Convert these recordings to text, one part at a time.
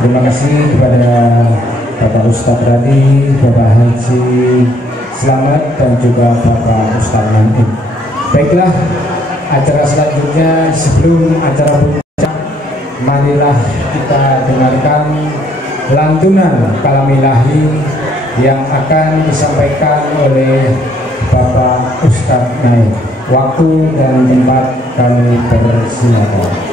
Terima kasih kepada Bapak Ustadz Radi, Bapak Haji Selamat, dan juga Bapak Ustadz Nanti. Baiklah, acara selanjutnya sebelum acara puncak, marilah kita dengarkan lantunan Kalamilahi yang akan disampaikan oleh Bapak Ustadz Naik. Waktu dan tempat kami persilakan.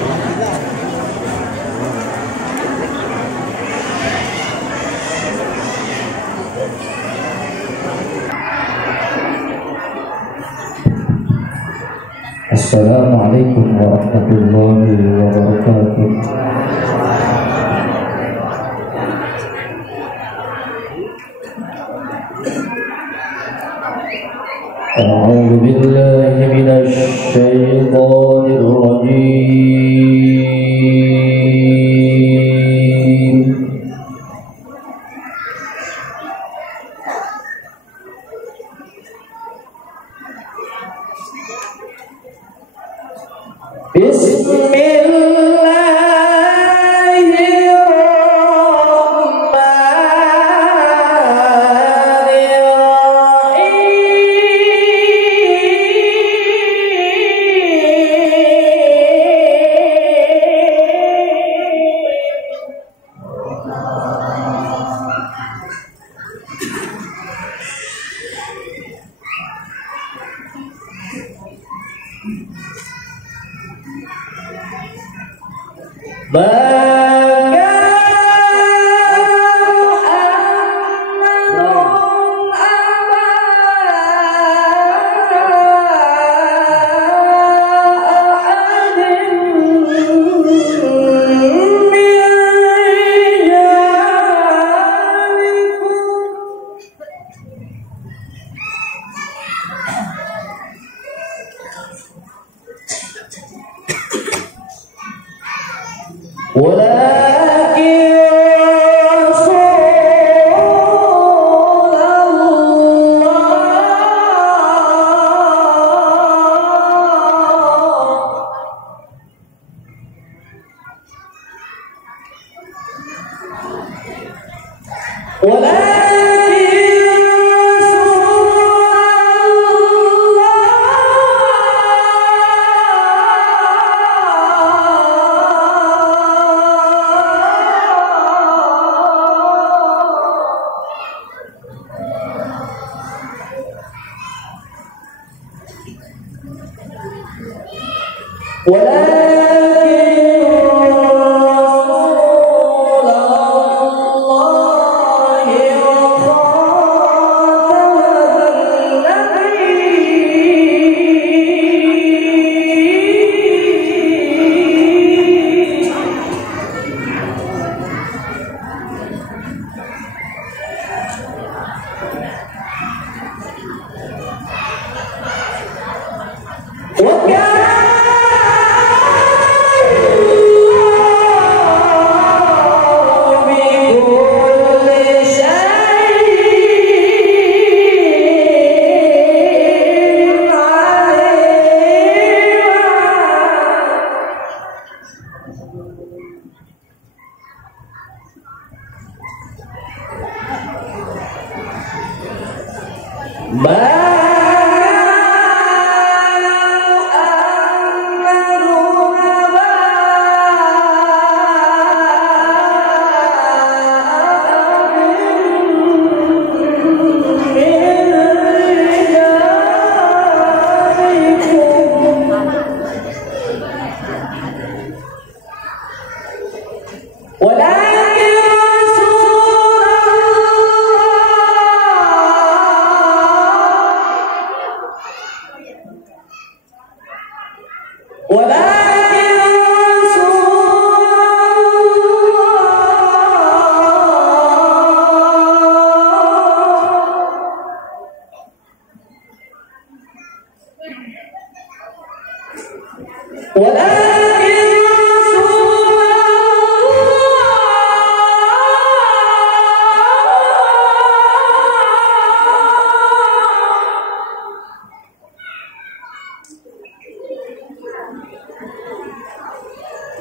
Assalamualaikum warahmatullahi wabarakatuh. A'udzu billahi minasy syaithanir rajim.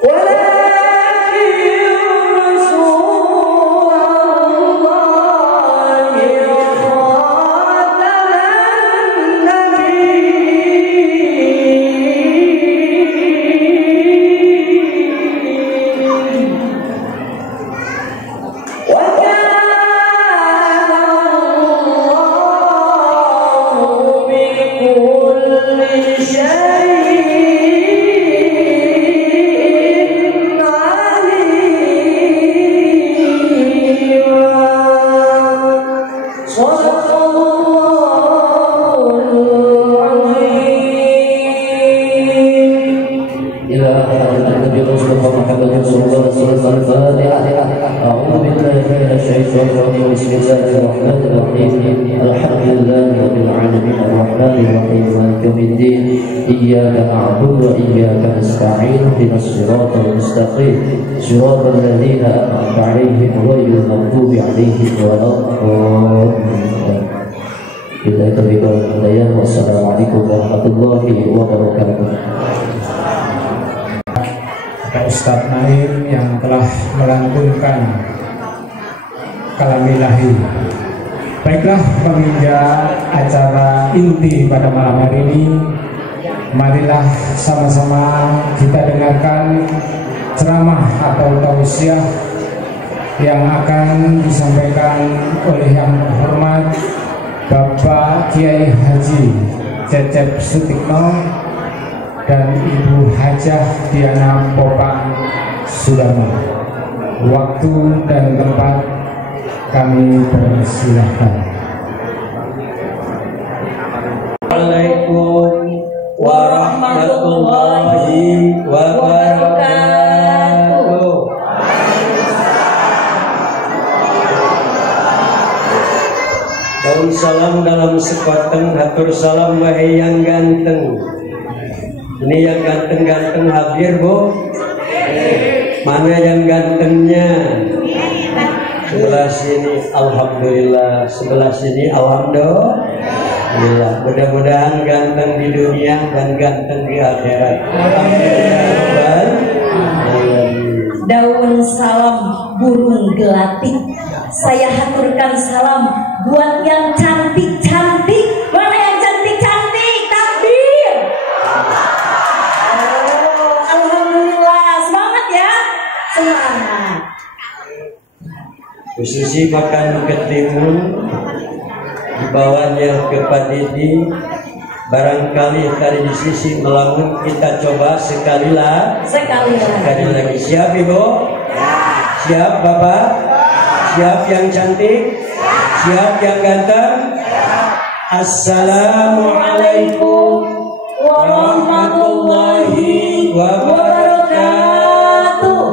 ولكن رسول إلى النبي رسول الله محمد رسول الله صلى الله عليه وسلم. الفاتحة. أعوذ بالله من الشيطان الرجيم. بسم الله الرحمن الرحيم. الحمد لله رب العالمين الرحمن الرحيم مالك يوم الدين. إياك نعبد وإياك نستعين اهدنا الصراط المستقيم صراط الذين أنعمت عليهم غير المغضوب عليهم ولا الضالين. Wassalamualaikum warahmatullahi wabarakatuh. Pak Ustadz Naim yang telah melantunkan kalam ilahi. Baiklah, pemirsa acara inti pada malam hari ini, marilah sama-sama kita dengarkan ceramah atau tausiah yang akan disampaikan oleh yang terhormat Bapak Kiai Haji Cecep Sutikno dan Ibu Hajah Diana Popang Sudama. Waktu dan tempat kami persilahkan. Assalamualaikum warahmatullahi wabarakatuh. Daun salam dalam sekoteng, hatur salam wahai yang ganteng. Ini yang ganteng-ganteng hadir, Bu. Mana yang gantengnya? Sebelah sini alhamdulillah, sebelah sini alhamdulillah. Mudah-mudahan ganteng di dunia dan ganteng di akhirat. Alhamdulillah. Daun salam burung gelatik, saya haturkan salam buat yang cantik-cantik. Mana yang cantik-cantik? Takbir. Alhamdulillah, semangat ya, semangat. Khususi makan ketimun, dibawanya ke Padidi. Barangkali tadi di sisi Melamun kita coba sekali lagi. Siap Ibu? Siap Bapak? Siap yang cantik? Siap yang ganteng? Assalamualaikum warahmatullahi wabarakatuh.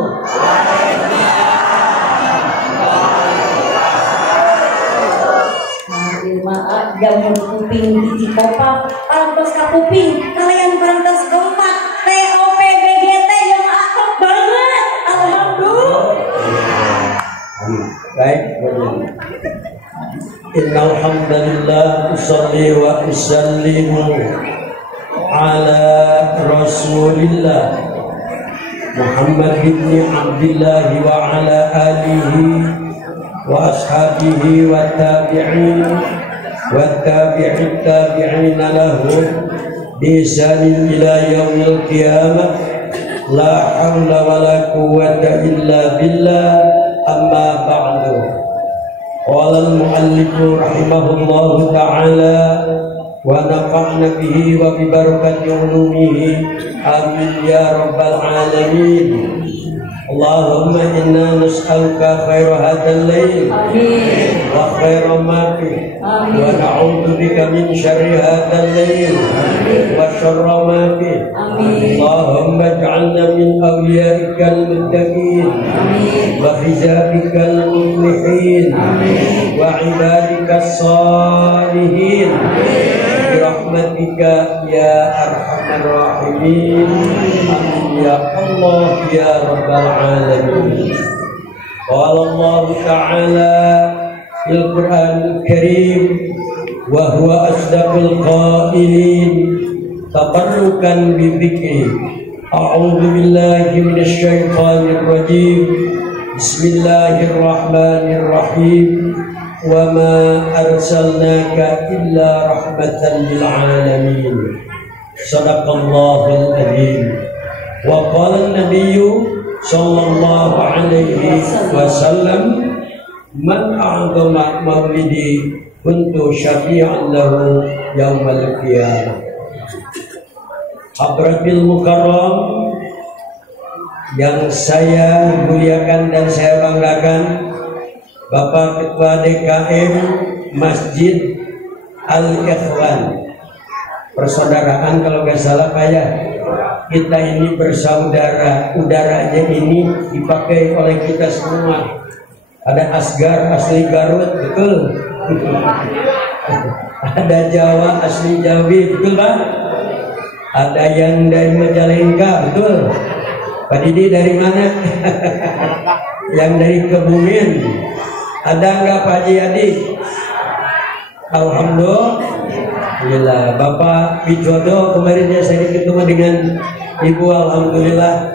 Maaf, jamur kuping biji kopak, pantas kapuping, kalian pantas kompak, TOP BGT yang akrab banget, alhamdulillah. Baik, innal hamdalillah usolli wa usallimu ala rasulillah Muhammad ibn Abdullah wa ala alihi wa ashabihi wa tabi'in والتابعين لهم بإحسان إلى يوم القيامة لا حول ولا قوة إلا بالله أما بعد. قال المؤلف رحمه الله تعالى ونفعنا به وببركة علومه آمين يا رب العالمين. اللهم إنا نسألك خير هذا الليل وخير ما فيه ونعوذ بك من شر هذا الليل وشر ما فيه. اللهم اجعلنا من أوليائك المتقين وحزابك المفلحين وعبادك الصالحين برحمتك يا أرحم الراحمين. آمين يا الله يا رب العالمين. قال الله تعالى في القرآن الكريم وهو أصدق القائلين تبركا بذكره. أعوذ بالله من الشيطان الرجيم. بسم الله الرحمن الرحيم. وما أرسلناك إلا رحمة للعالمين. صدق الله العظيم. وقال النبي صلى الله عليه وسلم من أعظم مولدي كنت شفيعا له يوم القيامة. Hadratil Mukarram yang saya muliakan dan saya banggakan, Bapak Ketua DKM Masjid Al-Ikhwan Persaudaraan kalau nggak salah Pak ya, kita ini bersaudara. Udaranya ini dipakai oleh kita semua. Ada Asgar asli Garut, betul. Ada Jawa asli Jawi, betul Pak? Ada yang dari Majalengka, betul. Pak Didi dari mana? Yang dari Kebumen. Ada nggak Pak Haji Adi? Alhamdulillah. Bapak Wijodo kemarin saya ketemu dengan Ibu, alhamdulillah.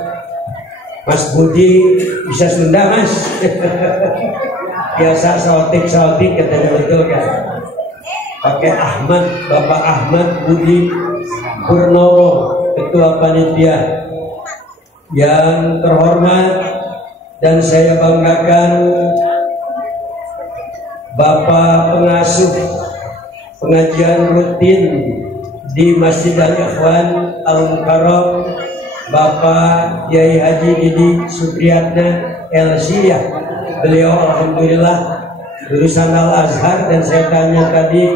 Mas Budi bisa Sunda Mas. Biasa sautik katanya, betul kan? Pakai Ahmad, Bapak Ahmad Budi Purnomo, Ketua Panitia. Yang terhormat dan saya banggakan Bapak pengasuh pengajian rutin di Masjid Al-Ikhwan Al-Mukarram, Bapak Kiai Haji Didi Supriyatna LC ya. Beliau alhamdulillah lulusan Al-Azhar, dan saya tanya tadi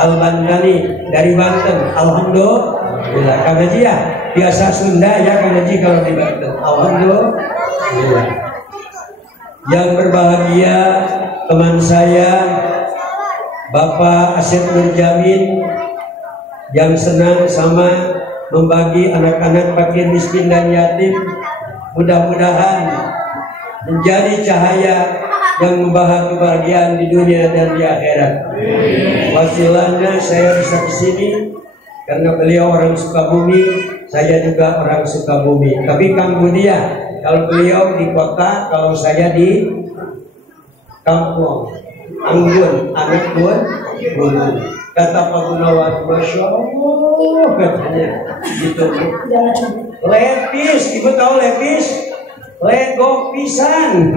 Al-Bandani dari Banten. Alhamdulillah. Kang Haji ya, biasa Sunda ya Kang Haji kalau di Banten. Alhamdulillah. Yang berbahagia teman saya Bapak Asep Nurjamin, yang senang sama membagi anak-anak fakir miskin dan yatim. Mudah-mudahan menjadi cahaya yang membawa kebahagiaan di dunia dan di akhirat. Wasilahnya saya bisa ke sini karena beliau orang Sukabumi, saya juga orang Sukabumi. Tapi Kang Budia, kalau beliau di kota, kalau saya di kampung Anggun, anak Gun. Kata Pak Gunawan, Masya Allah, katanya gitu. Lepis, ibu tahu lepis? Lego pisan.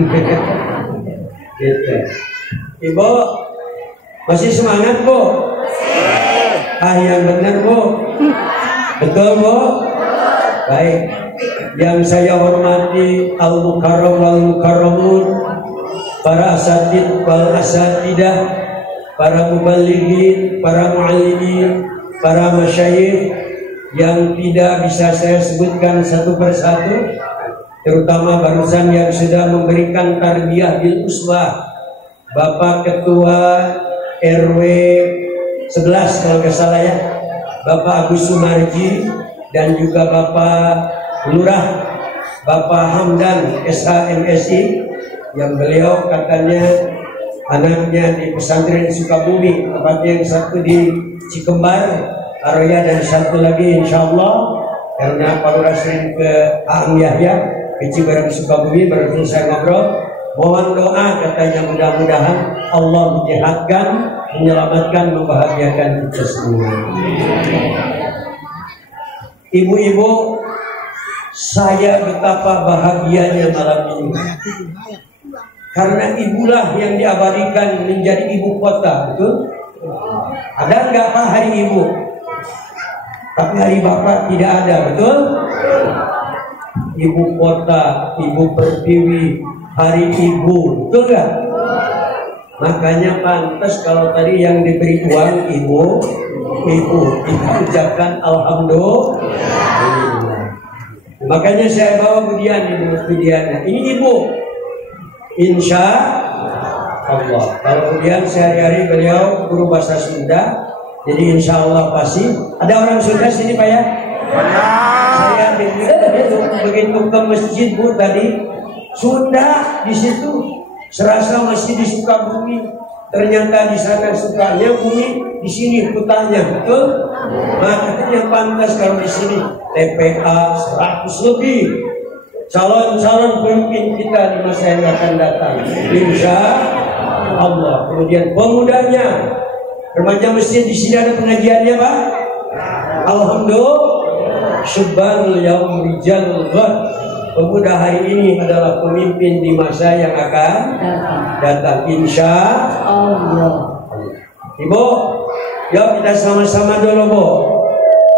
Gitu. Ibu masih semangat Bu? Yang benar Bu? Betul Bu? Baik. Yang saya hormati Al-Mukarram wal-Mukarramun, para asatid wal asatidah, para mubalighin, para muallimin, para masyayikh yang tidak bisa saya sebutkan satu persatu, terutama barusan yang sudah memberikan tarbiyah bil uswah, Bapak Ketua RW 11 kalau nggak salah ya, Bapak Agus Sumarji, dan juga Bapak Lurah, Bapak Hamdan SHMSI, yang beliau katanya anaknya di pesantren Sukabumi, tempatnya yang satu di Cikembar, Arya, dan satu lagi insya Allah karena Pak Lurah sering ke Aang Yahya ke Cibareng Sukabumi, baru saya ngobrol. Mohon doa katanya, mudah-mudahan Allah menyehatkan, menyelamatkan, membahagiakan kita semua. Ibu-ibu, saya betapa bahagianya malam ini. Karena ibulah yang diabadikan menjadi ibu kota, betul? Ada nggak Pak hari ibu? Tapi hari bapak tidak ada, betul? Ibu kota, ibu pertiwi, hari ibu, betul nggak? Makanya pantas kalau tadi yang diberi uang ibu, kita ucapkan alhamdulillah. Makanya saya bawa Budian, Ibu Budiana. Ini ibu. Insya Allah. Kalau kemudian sehari-hari beliau guru bahasa Sunda, jadi insya Allah pasti. Ada orang Sunda sini Pak ya? Saya begitu ke masjid Bu tadi, Sunda di situ, serasa masih di Sukabumi. Ternyata di sana sukanya bumi, di sini hutannya, betul? Makanya pantas kalau di sini TPA 100 lebih. Calon-calon pemimpin kita di masa yang akan datang, insya Allah. Kemudian pemudanya, remaja masjid di sini ada pengajiannya Pak. Alhamdulillah. Subhanallah yaum rijal ghad. Pemuda hari ini adalah pemimpin di masa yang akan datang, insya Allah. Ibu, yuk kita sama-sama dulu Bu.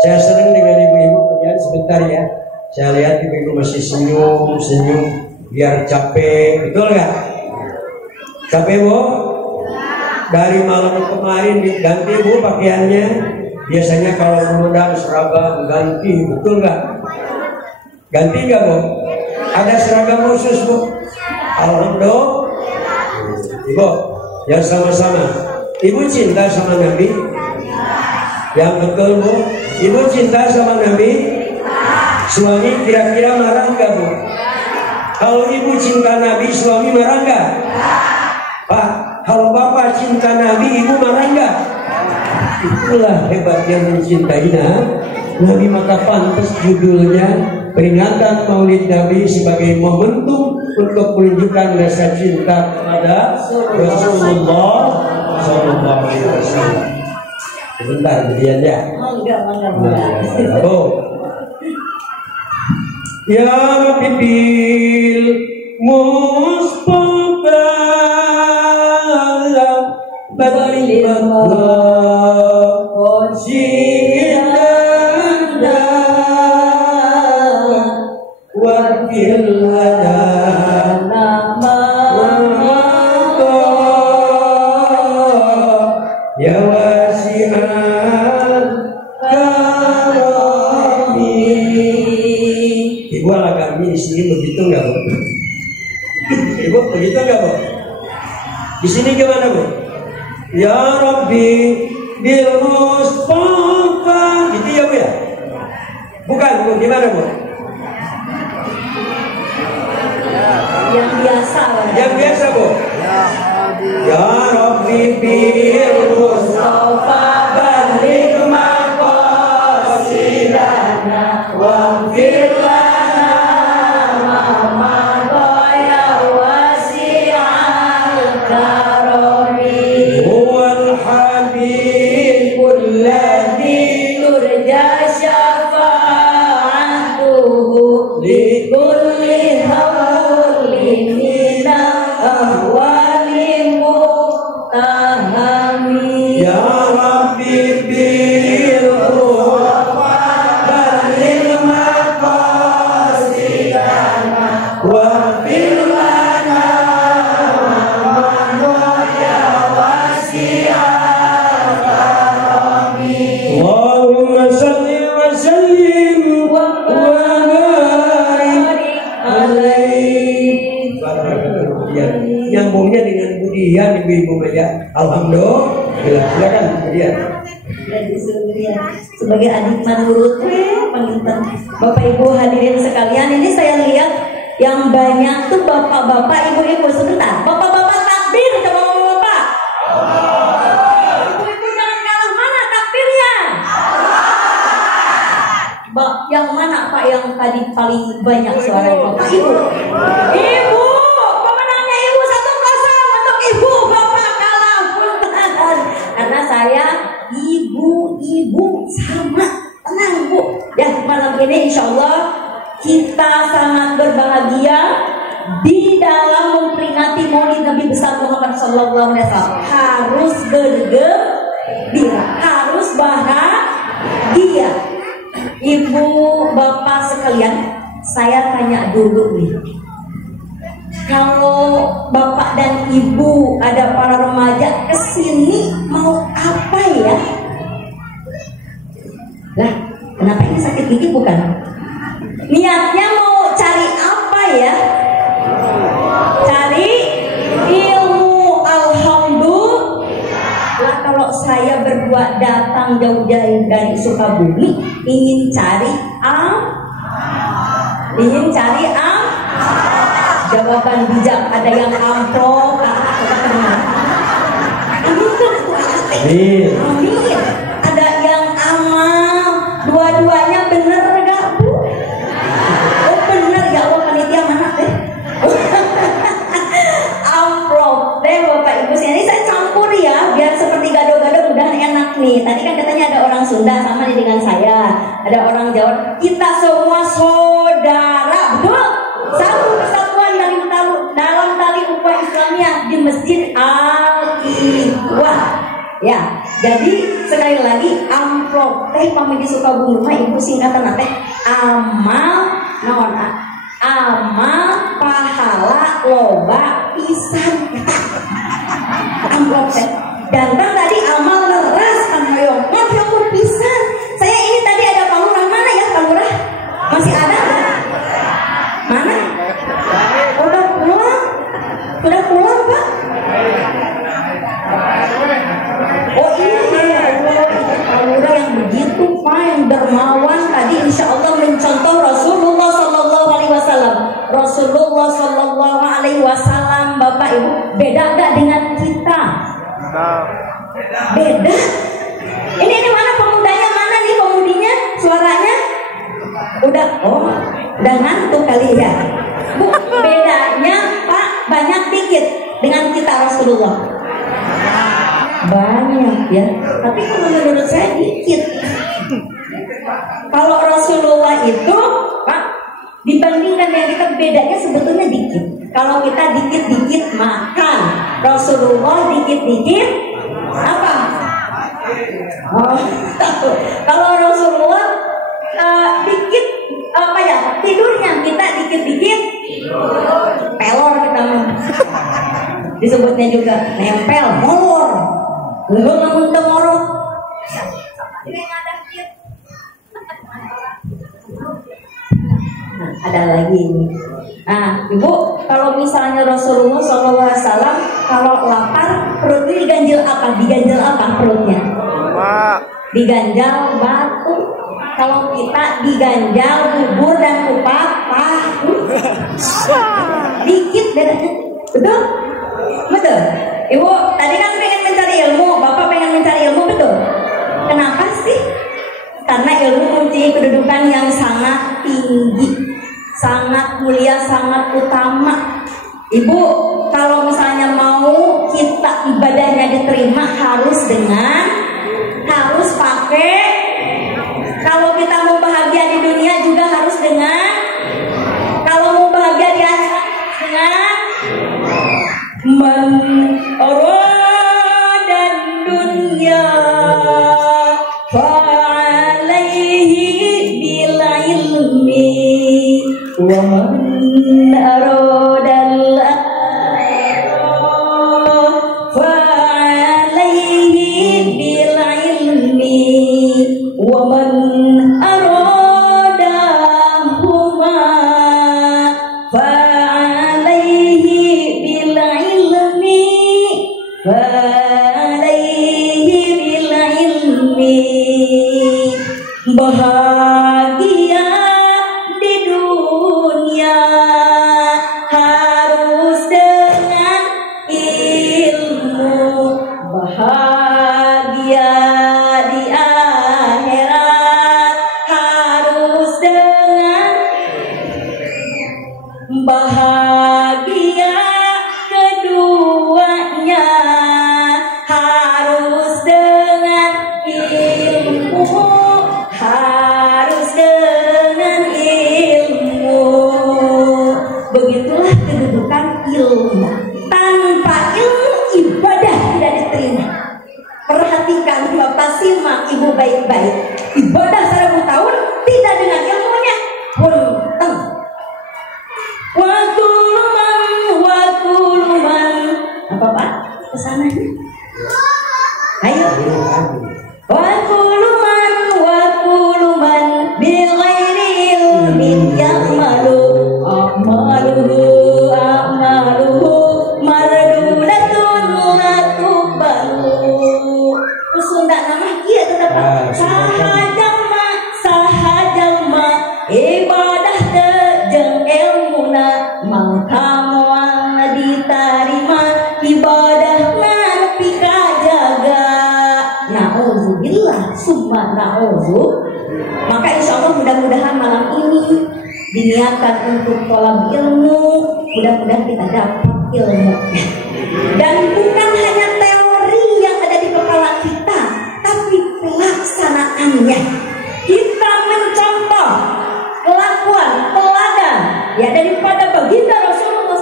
Saya senang dengan ibu-ibu. Kemudian sebentar ya. Saya lihat ibu-ibu masih senyum, biar capek, betul nggak? Capek Bu? Dari malam kemarin diganti Bu pakaiannya, Biasanya kalau mengundang seragam ganti, betul nggak? Ganti nggak Bu? Ada seragam khusus Bu? Alhamdulillah. Ibu, yang sama-sama. Ibu cinta sama Nabi? Yang betul Bu? Ibu cinta sama Nabi? Suami kira-kira marah nggak Bu? Kalau ibu cinta Nabi, suami marah nggak? Pak, kalau bapak cinta Nabi, ibu marah nggak? Itulah hebatnya mencintai Nabi, maka pantas judulnya peringatan Maulid Nabi sebagai momentum untuk menunjukkan rasa cinta kepada Rasulullah SAW. Sebentar, kemudian ya. Ya Rabbi bil Mustafa badri qasida wa fil ya wasi'an karami. Ibu ala kami di sini begitu nggak Bu? Ibu begitu nggak Bu? Di sini gimana Bu? Ya Rabbi bil Mustafa, gitu ya Bu ya? Bukan Bu, gimana Bu? Yang biasa. Yang biasa Bu? Ya Rabbi bil Mustafa baligh maqasidana wa fir nyambungnya dengan budian ibu-ibu meja. Alhamdulillah. Silakan kemudian. Sebagai adik manurut, panggilkan Bapak Ibu hadirin sekalian, ini saya lihat yang banyak tuh bapak-bapak, ibu-ibu. Sebentar, bapak-bapak takbir sama bapak. Ibu-ibu jangan kalah, mana takbirnya? Yang mana Pak yang tadi paling banyak suara Bapak Ibu? Ibu, pemenangnya Ibu 1-0 untuk Ibu. Bapak kalah punten. Karena saya ibu-ibu sama, tenang Bu. Ya, malam ini insya Allah kita sangat berbahagia di dalam memperingati Maulid Nabi besar Muhammad SAW. Harus bergembira, harus bahagia. Ibu bapak sekalian, saya tanya dulu nih, kalau bapak dan ibu ada para remaja kesini mau apa ya? Lah, kenapa ini sakit gigi bukan? Niatnya mau cari apa ya? Cari ilmu. Alhamdulillah. Lah kalau saya berdua datang jauh-jauh dari Sukabumi ingin cari jawaban bijak. Ada yang amplop, amin. Ada yang amal, dua-duanya bener gak Bu? Oh bener ya Allah, panitia mana deh? Amplop deh Bapak Ibu. Ini saya campur ya biar seperti gado-gado, mudah enak nih. Tadi kan katanya ada orang Sunda sama nih dengan saya, ada orang Jawa. Kita semua saudara, betul? Satu persatuan dalam tali ukhuwah Islamiyah di Masjid Al-Ikhwah. Ya, jadi sekali lagi amplop teh pamit di Sukabumi mah Ibu singkatan teh amal naon amal pahala loba pisan. Amplop teh. Dan kan tadi amal leras kan hoyong pisan. Mana? Udah pulang? Sudah pulang, Pak? Oh iya ya Allah, yang begitu fine, dermawan tadi insya Allah mencontoh Rasulullah Sallallahu Alaihi Wasallam. Rasulullah Sallallahu Alaihi Wasallam, Bapak Ibu, beda gak dengan kita? Beda. Ini mana pemudanya, mana nih pemudinya? Suaranya udah ngantuk kali ya. Bu, bedanya Pak banyak dikit dengan kita Rasulullah. Banyak ya, tapi kalau menurut saya dikit. Kalau Rasulullah itu Pak, dibandingkan dengan kita bedanya sebetulnya dikit. Kalau kita dikit-dikit makan, Rasulullah dikit-dikit apa? Kalau Rasulullah dikit apa ya, tidurnya, kita dikit-dikit pelor, kita disebutnya juga nempel, molor. Belum namun temorot. Nah, ada lagi ini. Nah, Ibu, kalau misalnya Rasulullah SAW kalau lapar perutnya diganjel apa? Diganjel apa perutnya? Diganjal batu. Kalau kita diganjal bubur dan kupat tahu. Dikit bedanya. Betul? Betul. Ibu, tadi kan pengen mencari ilmu, Bapak pengen mencari ilmu, betul? Kenapa sih? Karena ilmu mempunyai kedudukan yang sangat tinggi, sangat mulia, sangat utama. Ibu, kalau misalnya mau kita ibadahnya diterima harus pakai. Kalau kita mau bahagia di dunia juga harus dengan. Kalau mau bahagia di akhirat dengan. Man aradan dunya fa'alaihi bil ilmi wa man aradal akhirah fa'alaihi bil ilmi wa man aradahuma fa'alaihi bil ilmi. Bahagia di dunia harus dengan ilmu, bahagia di akhirat harus dengan bahagia keduanya harus dengan ilmu, harus dengan ilmu. Begitulah kedudukan ilmu. Tanpa ilmu ibadah tidak diterima. Perhatikan Bapak, simak Ibu baik-baik. Ibadah 1000 tahun tidak dengan ilmunya punten. Wa kuluman apa Pak? Kesananya? Ayo. Wa kuluman bil ghairi ilmin ya'malu a'maluhu mardudatun la tuqbalu. Sunda nama kieu tetep sahajalma ibadah teu jeung ilmuna mangka moal ditarima ibadahna nepi ka jaga. Na'udzubillah summa na'udzu. Maka insya Allah mudah-mudahan malam ini diniatkan untuk tolab ilmu, mudah-mudahan kita dapat ilmu. Dan bukan hanya teori yang ada di kepala kita, tapi pelaksanaannya. Kita mencontoh kelakuan teladan ya daripada baginda Rasulullah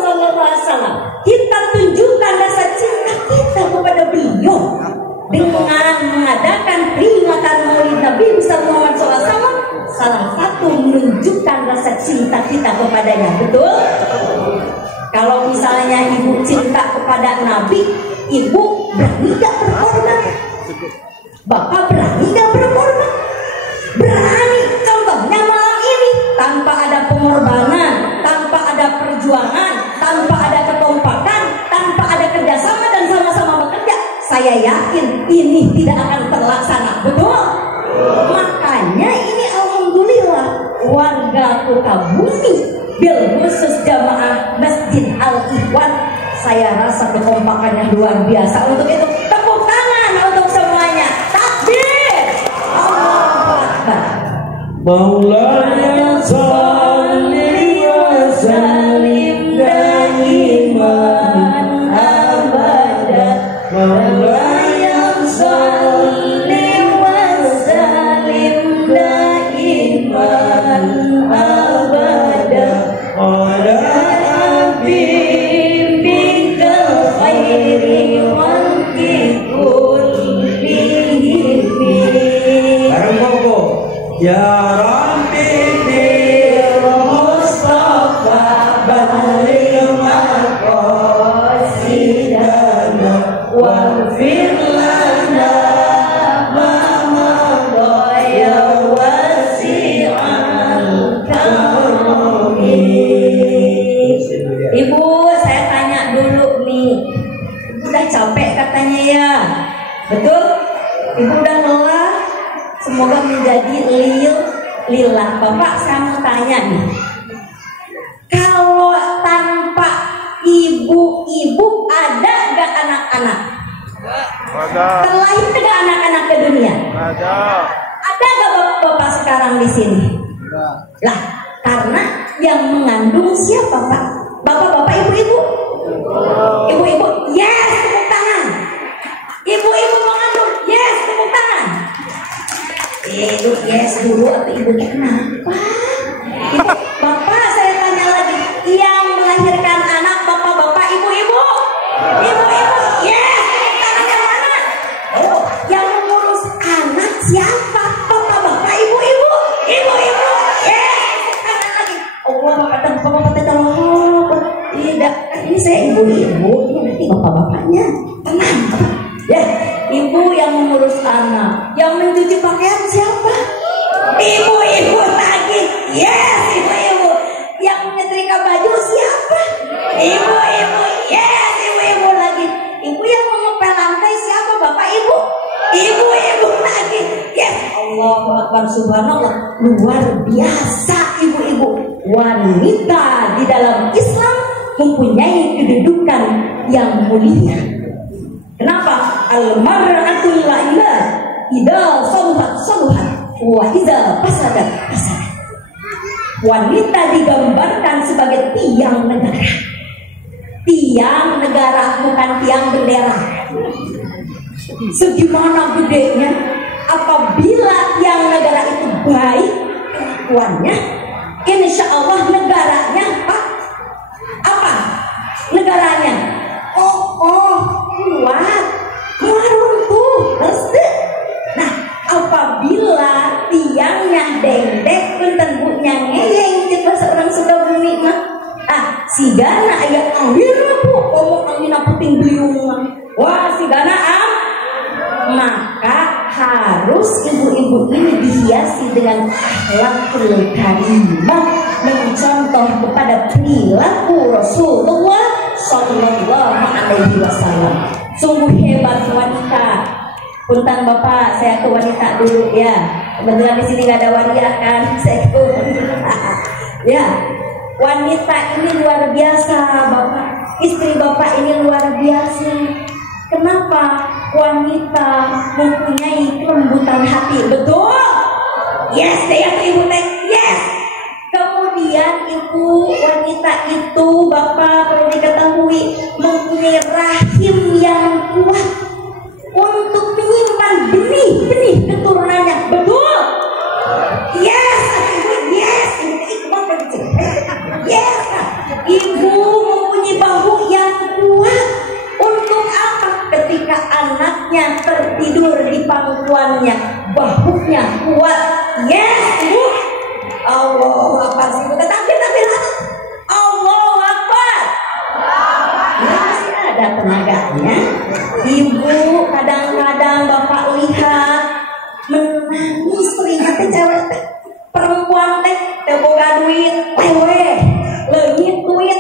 SAW. Kita tunjukkan rasa cinta kita kepada beliau dengan mengadakan peringatan Maulid Nabi besar Muhammad SAW. Salah satu menunjukkan rasa cinta kita kepadanya, betul? Kalau misalnya ibu cinta kepada Nabi, ibu berani gak berkorban? Bapak berani gak berkorban? Berani. Contohnya malam ini tanpa ada pengorbanan, tanpa perjuangan, tanpa ada kekompakan, tanpa ada kerjasama dan sama-sama bekerja, saya yakin ini tidak akan terlaksana. Betul? Makanya ini alhamdulillah warga Sukabumi, bil khusus jamaah Masjid Al-Ikhwan, saya rasa kekompakannya luar biasa. Untuk itu tepuk tangan untuk semuanya. Takbir. Allahu Akbar. Maulana salli wa sallim daiman abada. Maulana salli wa sallim daiman abada ala habibika khairi khalqi kullihim. Bareng Koko. Ya Rabbi bil Mustafa balligh maqasidana waghfir lana ma madha ya wasi'al karami. Ibu, saya tanya dulu nih, udah capek katanya ya, betul? Ibu udah lelah, semoga menjadi lillah. Bapak, saya mau tanya nih, kalau tanpa ibu-ibu ada gak anak-anak? Terlahir gak anak-anak ke dunia? Ada gak bapak-bapak sekarang di sini? Lah, karena yang mengandung siapa Pak? Bapak-bapak, ibu-ibu? Ibu-ibu, yes, tepuk tangan. Ibu-ibu mengandung, yes, tepuk tangan. Ibu, yes dulu atau ibunya kenapa? Ibu, bapak, saya tanya lagi, yang melahirkan anak bapak-bapak, ibu-ibu? Ibu-ibu, yes, tepuk tangan yang mana? Oh, yang mengurus anak siapa? Bapak-bapak, ibu-ibu? Ibu-ibu, yes, tepuk tangan lagi. Allah, kata bapak-bapak tidak, ini saya ibu-ibu, ini nanti bapak-bapaknya. Tenang, ya. Ibu yang mengurus anak, yang mencuci pakaian siapa? Ibu-ibu lagi, yes, ibu-ibu. Yang menyetrika baju siapa? Ibu-ibu, yes, ibu-ibu lagi. Ibu yang mengepel lantai siapa? Bapak ibu? Ibu-ibu lagi, yes. Allahu Akbar, subhanallah, luar biasa ibu-ibu. Wanita di dalam Islam mempunyai kedudukan yang mulia. Kenapa? Al-mar'atul la'ilah idza saluhat wa idza fasadat fasadat. Wanita digambarkan sebagai tiang negara. Tiang negara, bukan tiang bendera. Segimana gedenya apabila tiang negara itu baik kelakuannya, insya Allah negaranya apa? Negaranya kuat, runtuh, resik. Nah, apabila tiangnya dendek, punten bunya ngeyeng, kita seorang Sukabumi mah. Sigana aya angin bu, ngomong angin puting beliung. Wah, sigana maka harus ibu-ibu ini dihiasi dengan akhlakul karimah, mencontoh kepada perilaku Rasulullah Sallallahu Alaihi Wasallam. Sungguh hebat wanita. Punten Bapak, saya ke wanita dulu ya. Kebetulan di sini nggak ada wanita kan, saya ke wanita. Ya, wanita ini luar biasa Bapak. Istri Bapak ini luar biasa. Kenapa? Wanita mempunyai kelembutan hati, betul? Yes, saya ibu teh, yes. Kemudian ibu wanita itu Bapak perlu diketahui mempunyai rahim yang kuat untuk menyimpan benih-benih keturunannya, betul? Yes, ibu, yes, yes. Ibu mempunyai bahu yang kuat untuk apa? Ketika anaknya tertidur di pangkuannya, bahunya kuat. Yes, ibu. Allah Akbar sih, tapi Allah Akbar. Masih ada tenaganya. Ibu kadang-kadang Bapak lihat menangis, lihat cewek perempuan teh boga duit lewe, leungit duit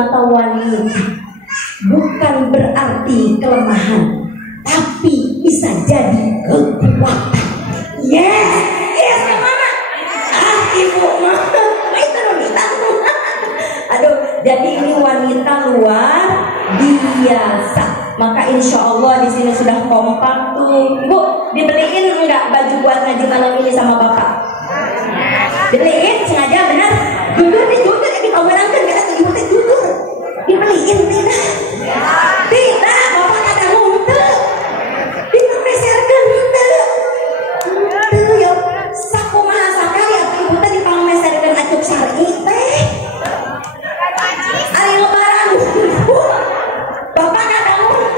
mata wanita bukan berarti kelemahan, tapi bisa jadi kekuatan. Yes, yes mama. Ibu mah itu wanita. Aduh, jadi ini wanita luar biasa. Maka insya Allah di sini sudah kompak tuh. Bu, dibeliin enggak baju buat ngaji malam ini sama bapak? Dibeliin sengaja benar? Jujur nih, jujur di komenankan kita tuh ibu jujur. Dibeliin tidak? Tidak, bapak kata ngumpet. Dipameserkan ngumpet. Tuh ya, saku maha sakali atau ibu tadi dipameserkan acuk syar'i teh. Hari lebaran, bapak kata ngumpet.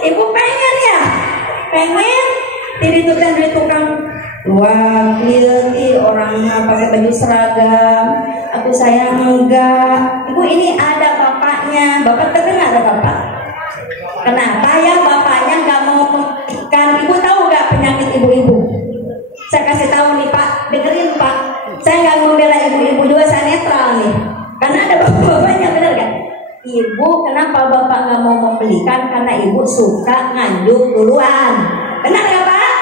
Ibu pengen ya? Pengen? Jadi tukang wah, lihat orang pakai baju seragam. Aku sayang enggak. Ibu ini ada bapaknya. Bapak terdengar ada bapak? Kenapa ya bapaknya nggak mau memberikan? Ibu tahu nggak penyakit ibu-ibu? Saya kasih tahu nih Pak, dengerin Pak. Saya nggak membela ibu-ibu juga, saya netral nih. Karena ada bapak-bapaknya, benar kan? Ibu, kenapa bapak nggak mau membelikan? Karena ibu suka ngandung duluan. Benar nggak Pak?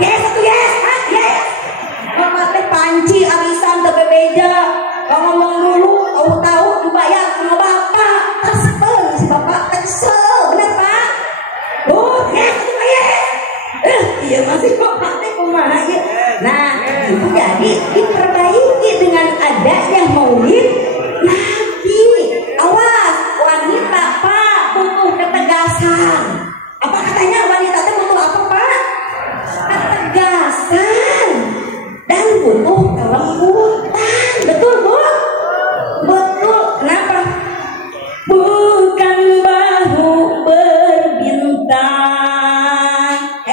Yes, satu yes, yes. Bapak teh panci, arisan, tapi beda. Kalau ngomong dulu, tahu dibayar sama bapak. Kesel si bapak, kesel, benar Pak? Yes, satu yes. Iya masih bapak teh kumaha ya. Nah, itu jadi diperbaiki dengan adanya maulid Nabi. Awas, wanita Pak butuh ketegasan. Apa katanya wanita teh butuh apa Pak? Ketegasan dan butuh kelembutan. Betul Bu? Betul. Kenapa? Bukan bahu berbintang.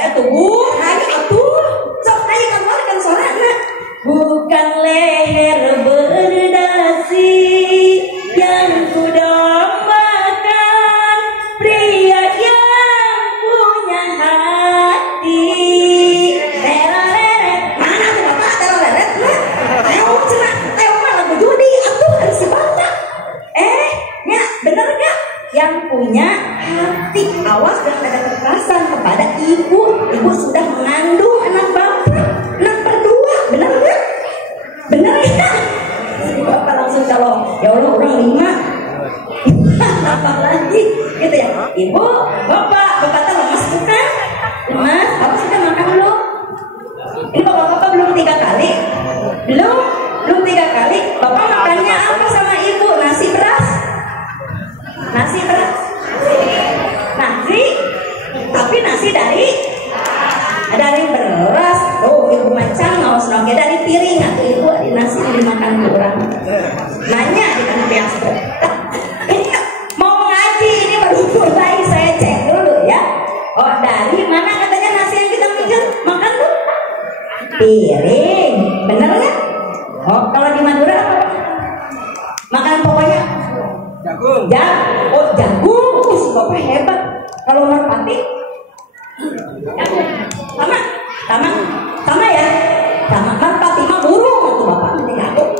Tuh Bu, ayo atuh. Sok ayo keluarkan suaranya. Bukan leher berdasi yang sudah makan, pria yang punya hati. Tereret, mana tuh bapak tereret? Ayo cenah, ayo mah lagu judi, atuh harus dibaca. Nya bener gak? Yang punya hati, awas jangan ada kekerasan kepada ibu. Ibu sudah mengandung anak bapak, anak berdua, bener gak? Bener ya? Si bapak langsung calon, ya Allah orang 5. Apa lagi? Gitu ya. Ibu, bapak tuh lemas bukan? Lemas, bapak sudah makan belum? Ini bapak belum 3 kali? Belum 3 kali. Bapak makannya apa sama ibu? Nasi beras? Nasi beras? Nasi? Tapi nasi dari beras. Oh, ibu macam mau senangnya dari piring atau ibu di nasi dimakan orang. Nanya dengan pihak ini mau ngaji ini baru mulai, saya cek dulu ya. Oh, dari mana katanya nasi yang kita makan tuh? Piring, bener nggak? Oh, kalau di Madura apa? Makanan pokoknya jagung. Jagung. Si bapak hebat. Kalau merpati sama ya. Sama merpati mah burung tuh bapak nanti jagung.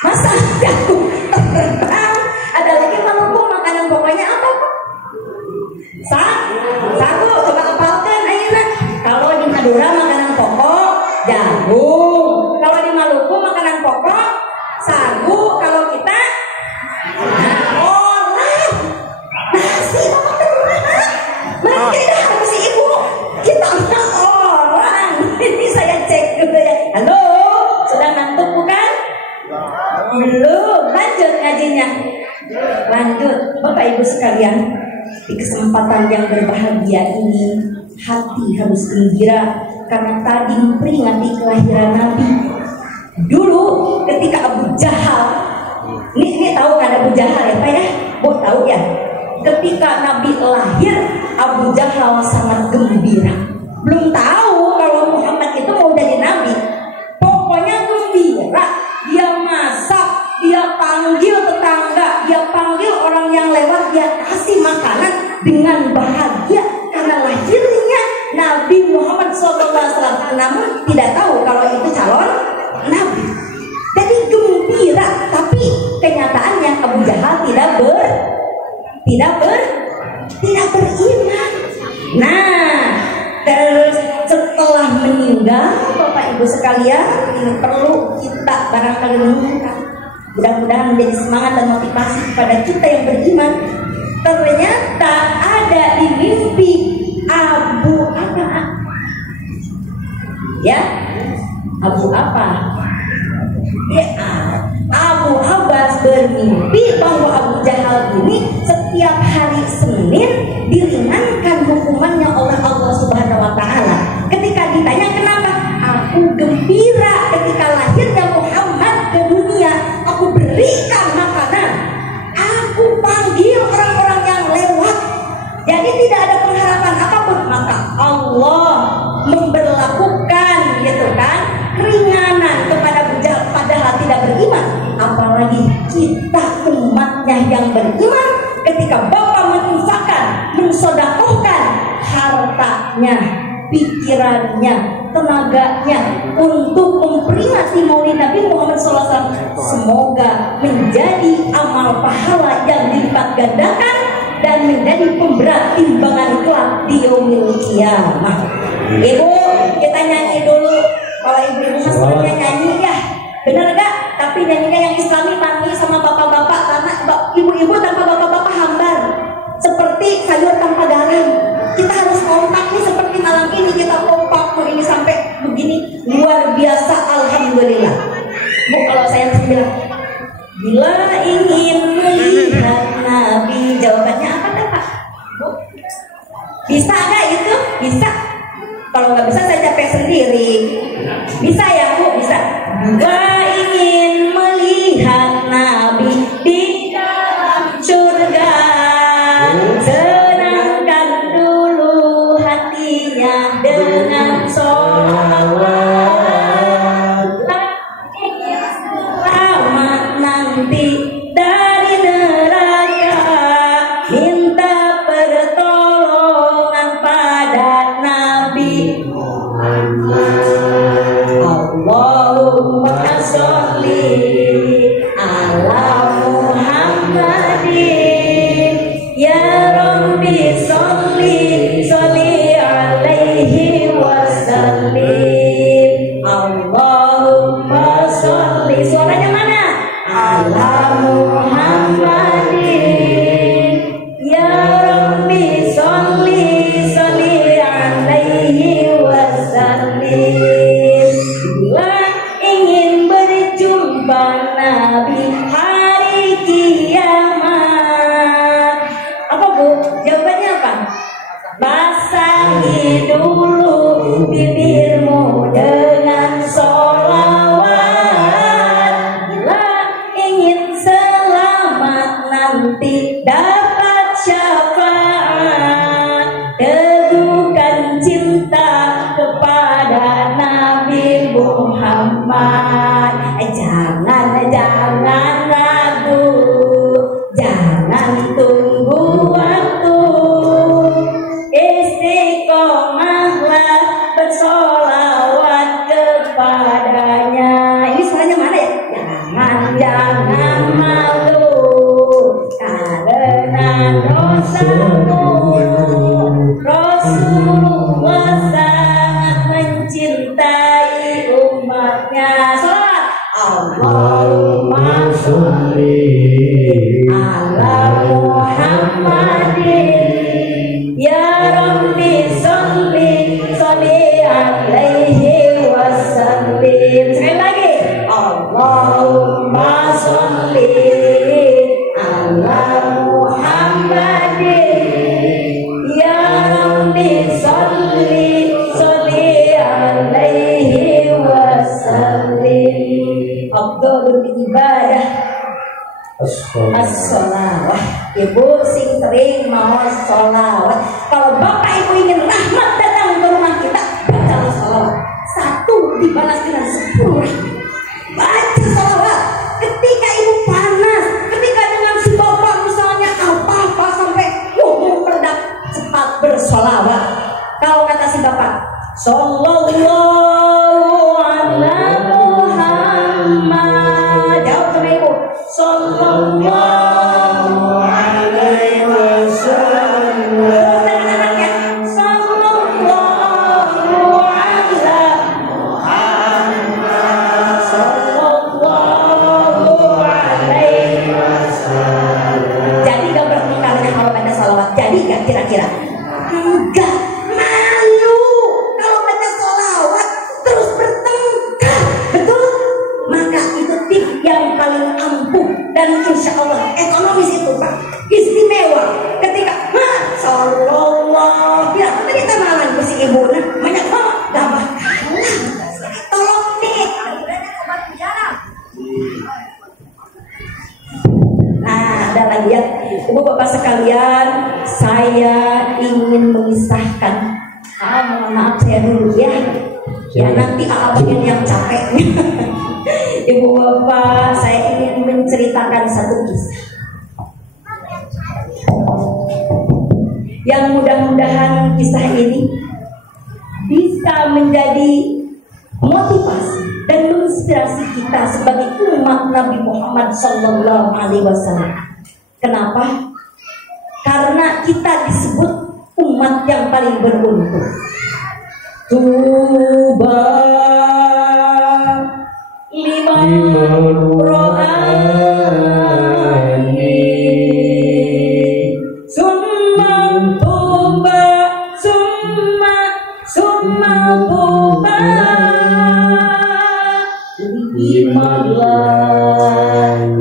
Masa jagung terbang? Ada lagi Maluku makanan pokoknya apa? Sagu. Coba apalkan ayeuna. Kalau di Madura makanan pokok jagung. Kalau di Maluku makanan pokok sagu. Kalau kita orang nasi bapak terima. Mereka harus si ibu. Kita orang. Ini saya cek dulu ya. Halo, sudah ngantuk bukan? Belum. Lanjut ngajinya. Lanjut, Bapak Ibu sekalian. Di kesempatan yang berbahagia ini, hati harus gembira karena tadi memperingati kelahiran Nabi. Dulu ketika Abu Jahal, ini tahu kan Abu Jahal ya Pak ya? Bu tahu ya? Ketika Nabi lahir, Abu Jahal sangat gembira. Belum tahu kalau Muhammad itu mau jadi Nabi. Pokoknya gembira. Dia masak, dia panggil tetangga, dia panggil orang yang lewat, dia kasih makanan dengan bahagia karena lahirnya Nabi Muhammad SAW. Namun tidak tahu kalau itu calon Nabi. Jadi gembira, tapi tidak beriman. Nah, terus setelah meninggal, Bapak Ibu sekalian, ini perlu kita barangkali renungkan. Mudah-mudahan menjadi semangat dan motivasi kepada kita yang beriman. Ternyata ada di mimpi Abu apa? Ya, Abu apa? Ya, Abu Abbas bermimpi bahwa Abu Jahal ini setiap hari Senin diringankan hukumannya oleh Allah Subhanahu wa Ta'ala. Ketika ditanya kenapa, aku gembira ketika lahirnya Muhammad ke dunia, aku berikan makanan, aku panggil orang-orang yang lewat. Jadi tidak ada pengharapan apapun, maka Allah memberlakukan gitu kan keringanan kepada Abu Jahal padahal tidak beriman. Apalagi kita umatnya yang beriman, ketika Bapak menginfakkan, mensodakohkan hartanya, pikirannya, tenaganya untuk memperingati Maulid Nabi Muhammad SAW, semoga menjadi amal pahala yang dilipat gandakan dan menjadi pemberat timbangan kelak di yaumil qiyamah. Ibu, kita nyanyi dulu. Kalau ibu-ibu semuanya nyanyi ya, bener gak? Tapi nyanyinya yang Islami panggil sama bapak-bapak, karena ibu-ibu tanpa bapak-bapak hambar seperti sayur tanpa garam. Kita harus kompak nih, seperti malam ini kita kompak ini sampai begini, luar biasa. Alhamdulillah. Bu, kalau saya bilang bila ingin melihat Nabi, jawabannya apa dah Pak? Bu, bisa gak itu? Bisa. Kalau nggak bisa saya capek sendiri. Bisa ya Bu? Bisa. Bila ingin melihat Nabi di dalam surga, senangkan dulu hatinya dengan sholawat. Selamat nanti dari neraka, minta pertolongan pada Nabi Allahumma sholli ala Muhammadin, ya Rabbi sholli alaihi wasallim. Allahumma sholli, suaranya mana? Ala Muhammadin, ya Rabbi sholli alaihi wasallim. Bila ingin berjumpa Nabi hari kiamat, apa Bu? Jawabannya apa? Basahi dulu bibirmu dengan sholawat. Bila ingin selamat nanti dapat syafaat, teguhkan cinta kepada Nabi Muhammad. Jangan ragu, jangan tunggu waktu, istiqomahlah bersolawat kepadanya. Ini suaranya mana ya? Jangan malu karena dosamu. Rasulullah sangat mencintai umatnya. Salat Allahumma sholli ala Muhammadin, ya Rabbi sholli alaihi wasallim. Sekali lagi Allahumma sholli ala Muhammadin, ya Rabbi sholli alaihi wasallim. Afdhalul ibadah as-sholawat. Ibu sing sering mau sholawat. Kalau Bapak Ibu ingin rahmat datang ke rumah kita, baca sholawat. 1 dibalas dengan 10 rahmat. Baca sholawat. Ketika Ibu panas, ketika dengan si Bapak misalnya apa-apa sampai memperdak, cepat bersholawat. Kalau kata si Bapak, sallallahu ala Muhammad, jawab sama Ibu, sallallahu alaihi Ya nanti bagian yang capek. Ibu bapak, saya ingin menceritakan satu kisah yang mudah-mudahan kisah ini bisa menjadi motivasi dan menginspirasi kita sebagai umat Nabi Muhammad SAW. Kenapa? Karena kita disebut umat yang paling beruntung. Tuba liman ro'ani summa tuba summa tuba liman la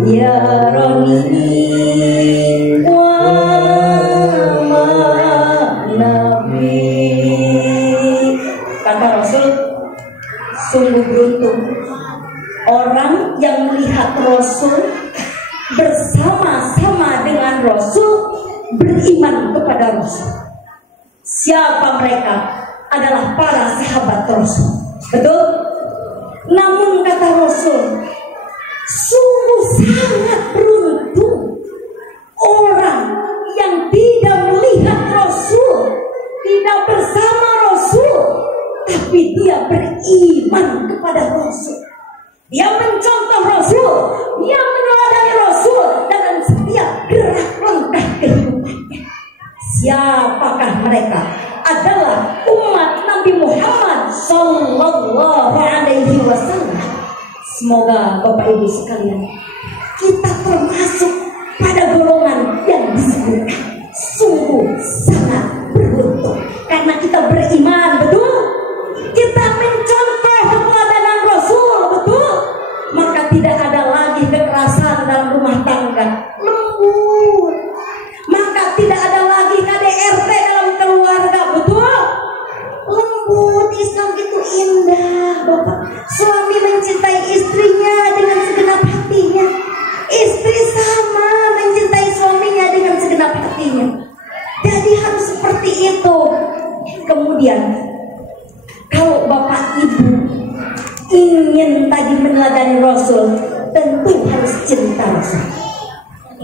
yarani sungguh beruntung orang yang melihat Rasul, bersama-sama dengan Rasul, beriman kepada Rasul. Siapa mereka? Adalah para sahabat Rasul. Betul? Namun kata Rasul, sungguh sangat beruntung orang yang tidak melihat Rasul, tidak bersama Rasul, tapi dia beriman kepada Rasul. Dia mencontoh Rasul, dia meneladani Rasul dalam setiap gerak langkah kehidupannya. Siapakah mereka? Adalah umat Nabi Muhammad Sallallahu Alaihi Wasallam. Semoga Bapak Ibu sekalian, kita termasuk pada golongan yang disebutkan sungguh sangat beruntung karena kita beriman, betul? Kita mencontoh keteladanan Rasul, betul? Maka tidak ada lagi kekerasan dalam rumah tangga, lembut. Maka tidak ada lagi KDRT dalam keluarga, betul? Lembut. Islam itu indah, Bapak. Suami mencintai istrinya dengan segenap hatinya, istri sama mencintai suaminya dengan segenap hatinya. Jadi harus seperti itu. Kemudian kalau Bapak Ibu ingin tadi meneladani Rasul, tentu harus cinta Rasul.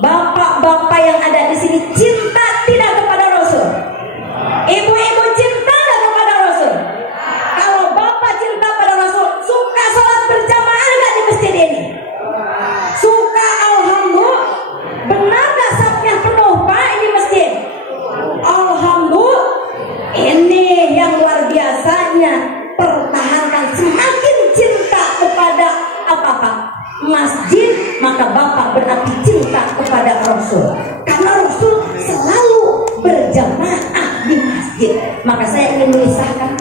Bapak-bapak yang ada di sini cinta tidak kepada Rasul? Ibu-ibu cinta tidak kepada Rasul? Kalau Bapak cinta pada Rasul, suka sholat berjamaah nggak di masjid ini? Suka, alhamdulillah. Benar nggak safnya penuh Pak ini masjid? Alhamdulillah. Ini yang luar biasanya. Pertahankan, semakin cinta kepada apa-apa masjid, maka Bapak berarti cinta kepada Rasul. Karena Rasul selalu berjamaah di masjid. Maka saya ingin memisahkan,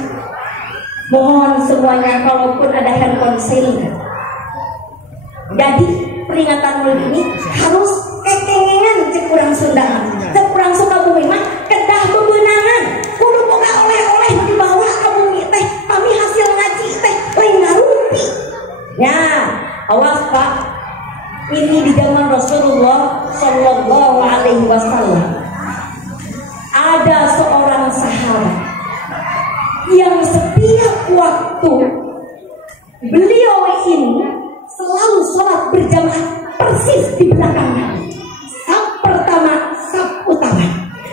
mohon semuanya, kalaupun ada handphone silent. Jadi peringatan Maulid ini harus kekengengan cekurang Sundangan, cekurang Sukabumi mah kedah bebenangan, kudu boga oleh-oleh dibawa ke bumi teh, kami hasil ngaji teh lain ngarumpi. Ya, awas Pak, ini di zaman Rasulullah Sallallahu Alaihi Wasallam ada seorang sahabat yang setiap waktu beliau ini selalu sholat berjamaah persis di belakang Nabi. Saf pertama, saf utama.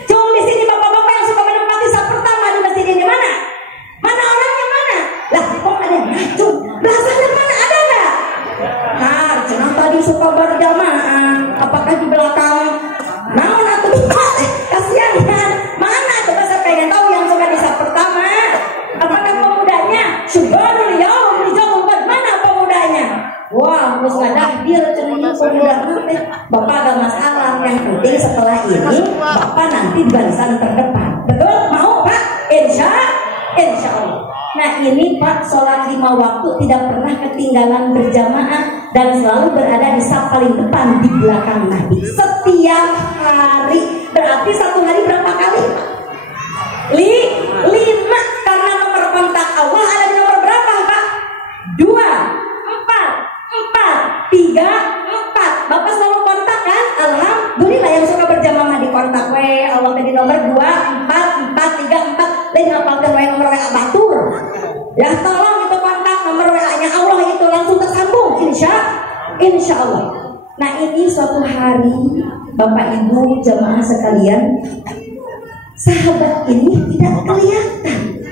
Coba di sini bapak-bapak yang suka menempati saf pertama di masjid ini mana? Mana orangnya mana? Lah, kok ada yang ngacung? Belakangnya mana, ada nggak? Nah, jangan tadi suka berjamaah. Apakah di belakang? Naon atau kasihan kan? Mana? Coba saya pengen tahu yang suka di saf pertama. Apakah pemudanya? Subhanallah, yaum dijawab mana pemudanya? Wah, terus ngadah dia cenderung pemuda nanti. Bapak ada masalah, yang penting setelah ini Bapak nanti di barisan terdepan. Betul? Mau Pak? Insya Allah. Nah ini Pak, sholat 5 waktu tidak pernah ketinggalan berjamaah dan selalu berada di saf paling depan di belakang Nabi. Setiap hari. Berarti satu hari berapa kali? 5. Karena nomor kontak Allah ada di nomor berapa Pak? 2, 4, 3, 4. Bapak selalu kontak kan? Alhamdulillah yang suka berjamaah di kontak Allah tadi nomor 2, 4, 4, 3, 4. Lain hafalkan nomor batur. Ya tolong itu insya Allah. Nah ini suatu hari Bapak Ibu jamaah sekalian, sahabat ini tidak kelihatan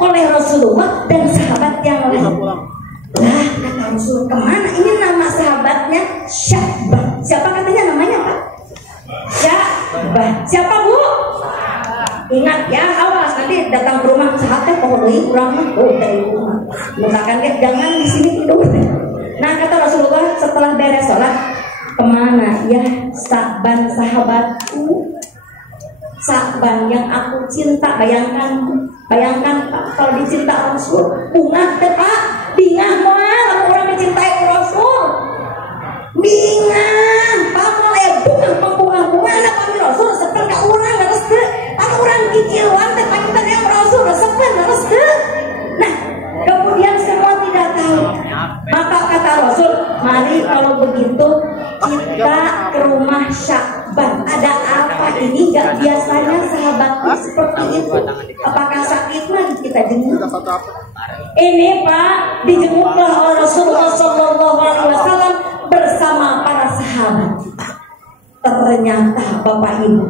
oleh Rasulullah dan sahabat yang lain. Lah kata Rasul, kemana ini nama sahabatnya? Syahbah. Siapa katanya namanya Pak? Syahbah. Siapa Bu? Ingat ya, awas nanti datang ke rumah sahabatnya pokoknya kurang dari rumah. Mengatakan dia jangan di sini tidur. Nah kata Rasulullah setelah beres sholat, kemana ya Sa'ban sahabatku, Sa'ban yang aku cinta. Bayangkan Pak, kalau dicinta Rasul, bunga teh Pak, bingah moal orang dicintai Rasul, bingah Pak bunga mana kami Rasul sepen ka urang geus teu, anu urang kicilan teh pangitan yang Rasul sepen geus teu. Nah kemudian semua tidak tahu, maka kata Rasul, mari kalau begitu kita ke rumah Sya'ban. Ada apa ini? Gak biasanya sahabatku seperti itu. Apakah sakit lagi kita jenguk? Ini Pak dijenguklah oleh Rasulullah SAW bersama para sahabat. Ternyata Bapak Ibu,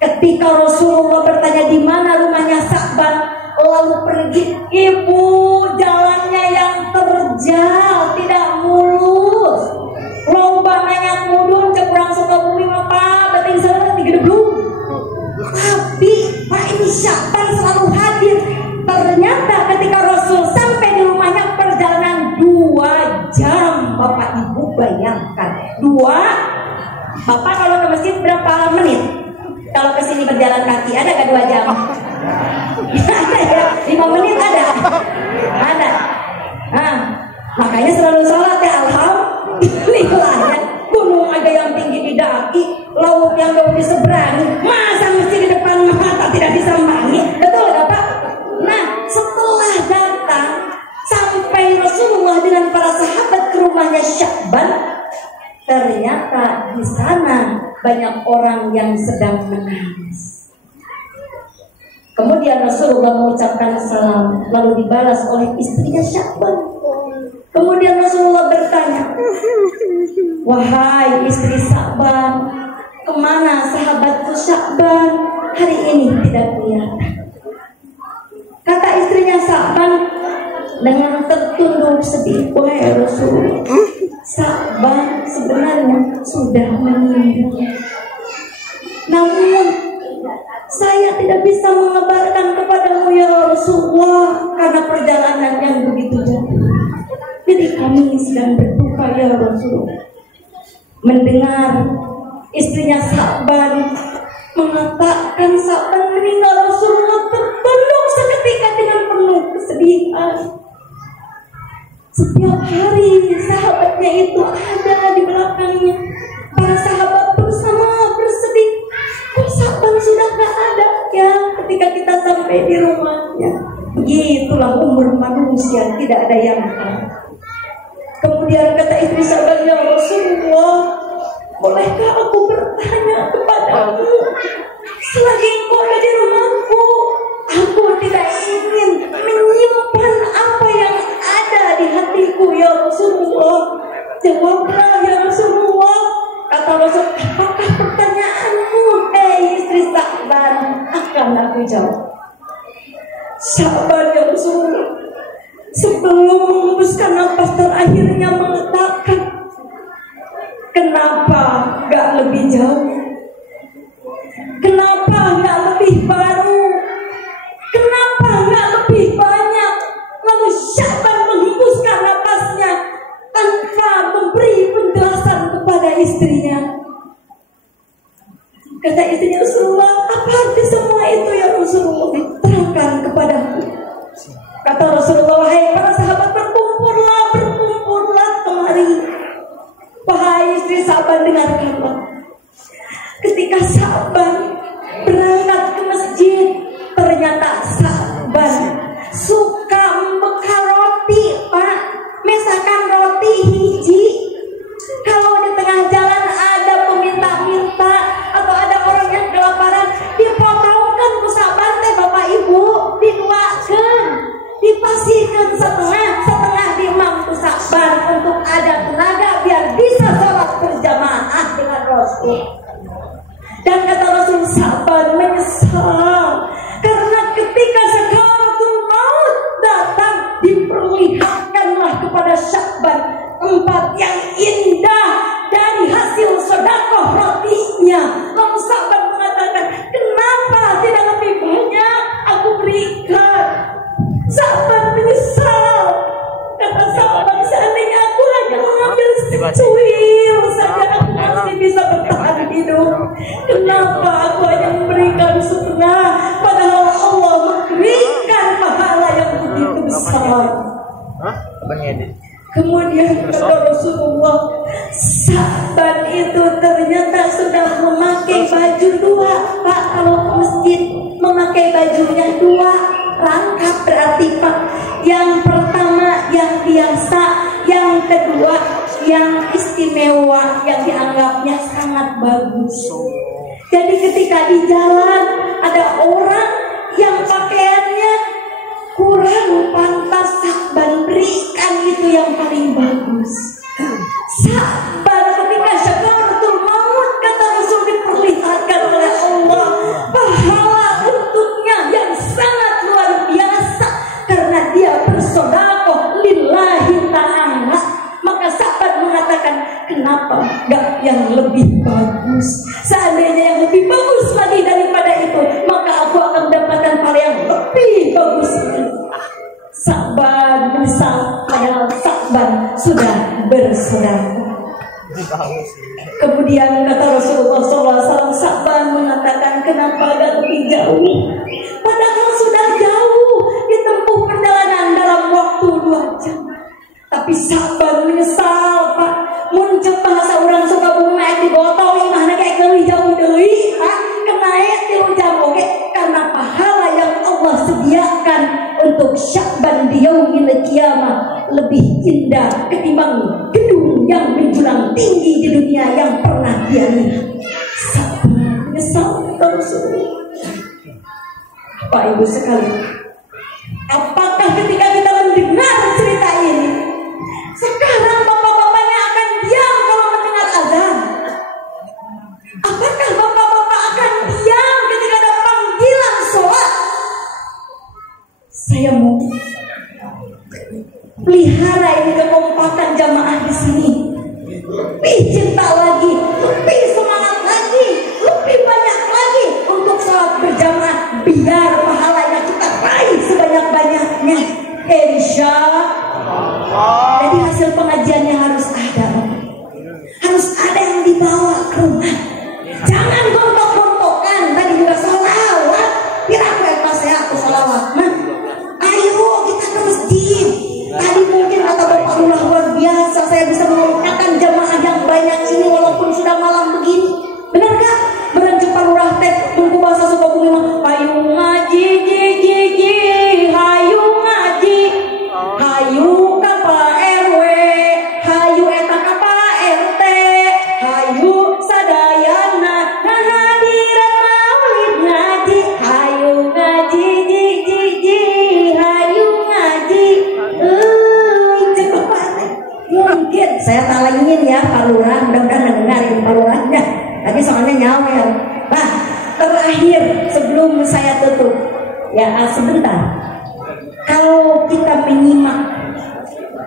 ketika Rasulullah bertanya di mana rumahnya Sya'ban, lalu pergi, ibu jalannya yang terjal, tidak mulus. Loba nanya mudun ke kurang Sukabumi apa beting sana di Gedeblu. Tapi Pak ini Sya'ban selalu hadir. Ternyata ketika Rasul sampai di rumahnya perjalanan 2 jam. Bapak Ibu bayangkan 2. Bapak kalau ke masjid berapa menit? Kalau ke sini berjalan kaki ada gak 2 jam? Ada ya, 5 menit ada. Ada. Nah, makanya selalu sholat ya alhamdulillah ya. Gunung ada yang tinggi didaki, laut yang jauh diseberangi, masa mesti di depan mata tidak disambangi, betul gak Pak? Nah setelah datang sampai Rasulullah dengan para sahabat ke rumahnya Sya'ban, ternyata di sana banyak orang yang sedang menangis. Kemudian Rasulullah mengucapkan salam, lalu dibalas oleh istrinya Sya'ban. Kemudian Rasulullah bertanya, wahai istri Sya'ban, kemana sahabatku Sya'ban? Hari ini tidak kelihatan. Kata istrinya Sya'ban dengan tertunduk sedih, wahai Rasulullah, Sya'ban sebenarnya sudah meninggal. Namun saya tidak bisa mengabarkan kepadamu ya Rasulullah karena perjalanan yang begitu jauh. Jadi kami sedang berduka ya Rasulullah. Mendengar istrinya Sya'ban mengatakan Sya'ban meninggal, Rasulullah tertunduk seketika dengan penuh kesedihan. Setiap hari sahabatnya itu ada di belakangnya. Para sahabat bersama bersedih. Kok Sya'ban sudah gak ada ya ketika kita sampai di rumahnya. Begitulah umur manusia, tidak ada yang tahu. Kemudian kata istri Sya'ban, ya Rasulullah, bolehkah aku bertanya kepadamu? Selagi engkau ada di rumahku, aku tidak ingin menyimpan apa yang ada di hatiku ya Rasulullah. Jawablah ya Rasulullah. Kata Rasul, apakah pertanyaanmu? Istri Sya'ban, akan aku jawab. Sya'ban ya Rasulullah, sebelum mengembuskan napas terakhirnya mengatakan, kenapa gak lebih jauh? Kenapa gak lebih baru? Kenapa gak lebih banyak? Lalu Sya'ban menghembuskan napasnya tanpa memberi penjelasan kepada istrinya. Kata istrinya, Rasulullah, apa arti semua itu ya Rasulullah? Terangkan kepadaku. Kata Rasulullah, wahai para sahabat, berkumpullah kemari. Wahai istri Sya'ban, dengarkanlah. Ketika Sya'ban berangkat ke masjid, ternyata Sya'ban suka membekal roti, Pak. Misalkan roti hiji, kalau di tengah jalan ada peminta-minta atau ada orang yang kelaparan, dipotongkan ku Sya'ban teh Bapak Ibu, diduakeun, dipasihkan setengah di Imam ku Sya'ban untuk Dan kata Rasul, sahabat menyesal karena ketika sakaratul maut datang, diperlihatkanlah kepada Sya'ban 4 yang indah dari hasil sedekah rotinya. Lalu Sya'ban mengatakan, kenapa tidak lebih banyak aku berikan? Sya'ban menyesal. Kata Sya'ban, seandainya aku hanya mengambil secuil saja, aku masih bisa bertahan hidup. Kenapa aku hanya memberikan setengah, padahal Allah memberikan pahala yang begitu besar. Kemudian kata Rasulullah, Sya'ban itu ternyata sudah memakai baju 2. Pak, kalau ke masjid memakai bajunya 2 rangkap, berarti Pak, yang pertama yang biasa, yang kedua yang istimewa, yang dianggapnya sangat bagus. Jadi ketika di jalan ada orang yang pakaiannya kurang pantas, Sya'ban berikan itu yang paling bagus. Sya'ban ketika sakaratul maut, kata Rasul, diperlihatkan oleh Allah pahala untuknya yang sangat luar biasa karena dia bersedekah lillahi ta'ala. Maka Sya'ban mengatakan, kenapa gak yang lebih bagus? Seandainya yang lebih bagus lagi daripada itu, maka aku akan mendapatkan pahala yang lebih bagus. Sya'ban menyesal, padahal Sya'ban sudah bersedekah. Kemudian kata Rasulullah SAW, Sya'ban mengatakan, kenapa gak lebih jauh? Padahal sudah jauh, ditempuh perjalanan dalam waktu 2 jam. Tapi Sya'ban menyesal, Pak. Muncul bahasa orang Sukabumi di botol imahna kayak lebih jauh deui, Pak. Kenaik 3 jam oke, karena pahala yang Allah sediakan untuk Sya'ban di yaumil qiyamah lebih indah ketimbang gedung yang menjulang tinggi di dunia yang pernah dia lihat. Sya'ban menyesal terus. Pak Ibu sekalian, apakah ketika kita mendengar cerita ini, sekarang bapak-bapaknya akan diam kalau mendengar azan? Apakah bapak-bapak akan diam ketika ada panggilan sholat? Saya mau pelihara ini kekompakan jamaah di sini. Lebih cinta lagi, lebih semangat lagi, lebih banyak lagi untuk sholat berjamaah, biar pahalanya kita raih sebanyak-banyaknya. Insya Allah. Jadi hasil pengajiannya harus ada, harus ada yang dibawa ke rumah. Jangan gontok-gontokan. Tadi juga sholawat, biar aku pas ya aku sholawat. Nah, ayo kita ke masjid. Tadi mungkin kata Bapak Lurah luar biasa, saya bisa mengumpulkan jamaah yang banyak ini walaupun sudah malam begini. Benar gak? Benar Pak Lurah teh tunggu bahasa Sukabumi mah, ayo ngaji, hayu ngaji, hayu ka Pak RW, hayu eta ka Pak RT, hayu sadayana hadirat maulid ngaji, hayu ngaji, hayu ngaji. Cukup Pak. Mungkin saya talangin ya Pak Lurah, mudah-mudahan dengerin Pak Lurahnya. Tadi soalnya nyawer. Nah, terakhir sebelum saya tutup, ya sebentar. Kalau kita menyimak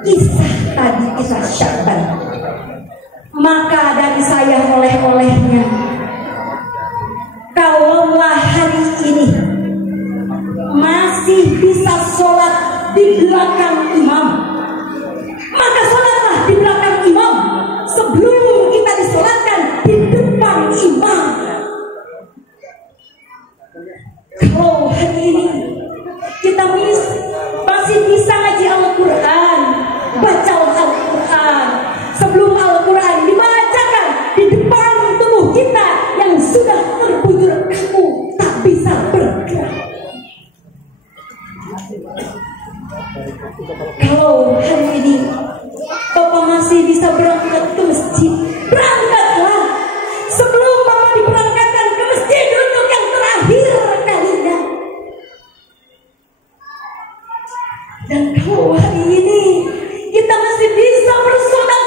kisah tadi, kisah Sya'ban, maka dari saya oleh-olehnya, kalaulah hari ini masih bisa sholat di belakang imam, maka sholatlah di belakang imam sebelum kita disolatkan di depan imam. Kalau hari ini kita masih bisa ngaji Al-Quran, baca Al-Quran, sebelum Al-Quran dibacakan di depan tubuh kita yang sudah terbujur kaku, tak bisa bergerak. Kalau hari ini Bapak masih bisa berangkat ke masjid, berangkatlah sebelum Bapak diberangkatkan ke masjid untuk yang terakhir kalinya. Dan kalau hari ini kita masih bisa bersaudara